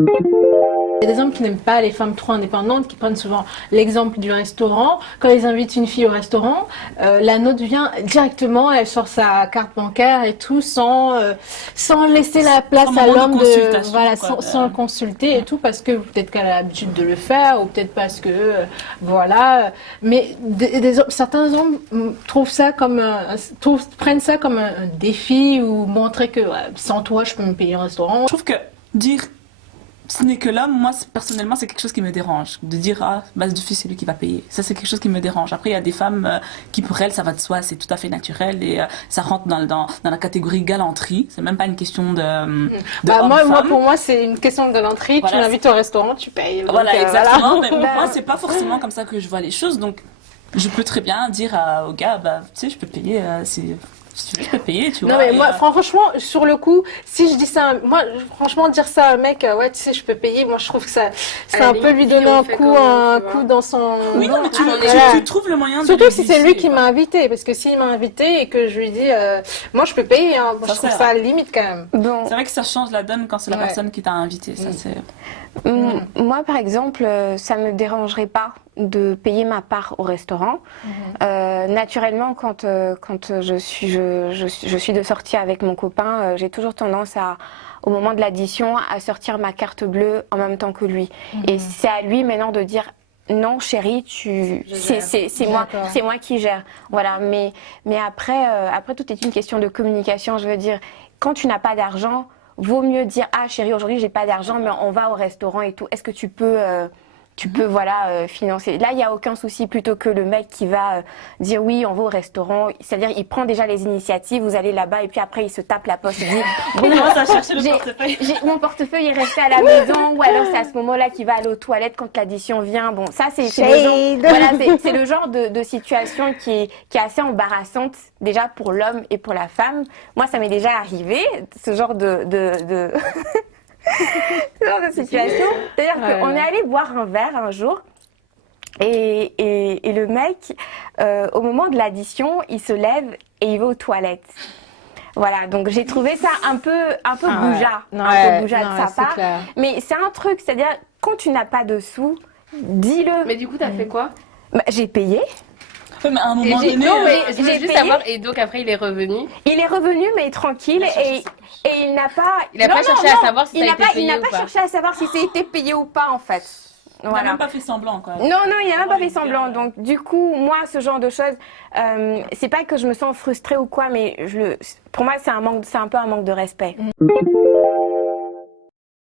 Il y a des hommes qui n'aiment pas les femmes trop indépendantes, qui prennent souvent l'exemple du restaurant. Quand ils invitent une fille au restaurant, la nôtre vient directement, elle sort sa carte bancaire et tout, sans laisser la place à l'homme voilà, sans le consulter et tout, parce que peut-être qu'elle a l'habitude de le faire, ou peut-être parce que, voilà. Mais certains hommes trouvent ça comme prennent ça comme un défi, ou montrer que ouais, sans toi, je peux me payer un restaurant. Je trouve que dire ce n'est que l'homme, moi personnellement c'est quelque chose qui me dérange. De dire ah base de fille c'est lui qui va payer. Ça c'est quelque chose qui me dérange. Après il y a des femmes qui pour elles ça va de soi, c'est tout à fait naturel et ça rentre dans la catégorie galanterie. C'est même pas une question de pour moi c'est une question de galanterie. Voilà, tu m'invites au restaurant, tu payes. Voilà exactement. Voilà. Mais moi c'est pas forcément comme ça que je vois les choses. Donc je peux très bien dire au gars bah tu sais je peux payer si tu veux, je peux payer, tu vois. Non, mais moi, franchement, sur le coup, si je dis ça, moi, franchement, dire ça à un mec, ouais, tu sais, je peux payer, moi, je trouve que ça, c'est un peu lui donner un coup dans son. Oui, non, mais tu trouves le moyen de. Surtout si c'est lui qui m'a invité, parce que s'il m'a invité et que je lui dis, moi, je peux payer, hein, moi, je trouve ça limite quand même. Bon. C'est vrai que ça change la donne quand c'est la personne qui t'a invité, ça c'est. Moi, par exemple, ça me dérangerait pas de payer ma part au restaurant. Naturellement, quand je suis de sortie avec mon copain, j'ai toujours tendance au moment de l'addition, à sortir ma carte bleue en même temps que lui. Et c'est à lui maintenant de dire non, chérie, c'est moi qui gère. Voilà. Mais après, tout est une question de communication. Je veux dire, quand tu n'as pas d'argent, vaut mieux dire ah chérie aujourd'hui j'ai pas d'argent mais on va au restaurant et tout, est-ce que tu peux voilà financer. Là il y a aucun souci, plutôt que le mec qui va dire oui on va au restaurant, c'est-à-dire il prend déjà les initiatives, vous allez là-bas et puis après il se tape la poche, il dit bon, mon portefeuille est resté à la maison, ou alors c'est à ce moment-là qu'il va aller aux toilettes quand l'addition vient. Bon ça c'est le genre de situation qui est assez embarrassante déjà pour l'homme et pour la femme. Moi ça m'est déjà arrivé ce genre de ce genre de situation. C'est-à-dire qu'on est allé boire un verre un jour et le mec, au moment de l'addition, il se lève et il va aux toilettes. Voilà, donc j'ai trouvé ça un peu goujat, de sa part. Clair. Mais c'est un truc, c'est-à-dire quand tu n'as pas de sous, dis-le. Mais du coup, t'as fait quoi? Bah, j'ai payé. Mais à un moment donné, je voulais juste savoir, et donc après il est revenu. Il est revenu mais tranquille et il n'a pas. Il n'a pas cherché à savoir si ça a été payé ou pas. Il n'a pas cherché à savoir si c'était payé ou pas en fait. Voilà. Il n'a même pas fait semblant quoi. Non, il n'a même pas fait semblant. Donc du coup, moi, ce genre de choses, c'est pas que je me sens frustrée ou quoi, mais pour moi, c'est un peu un manque de respect.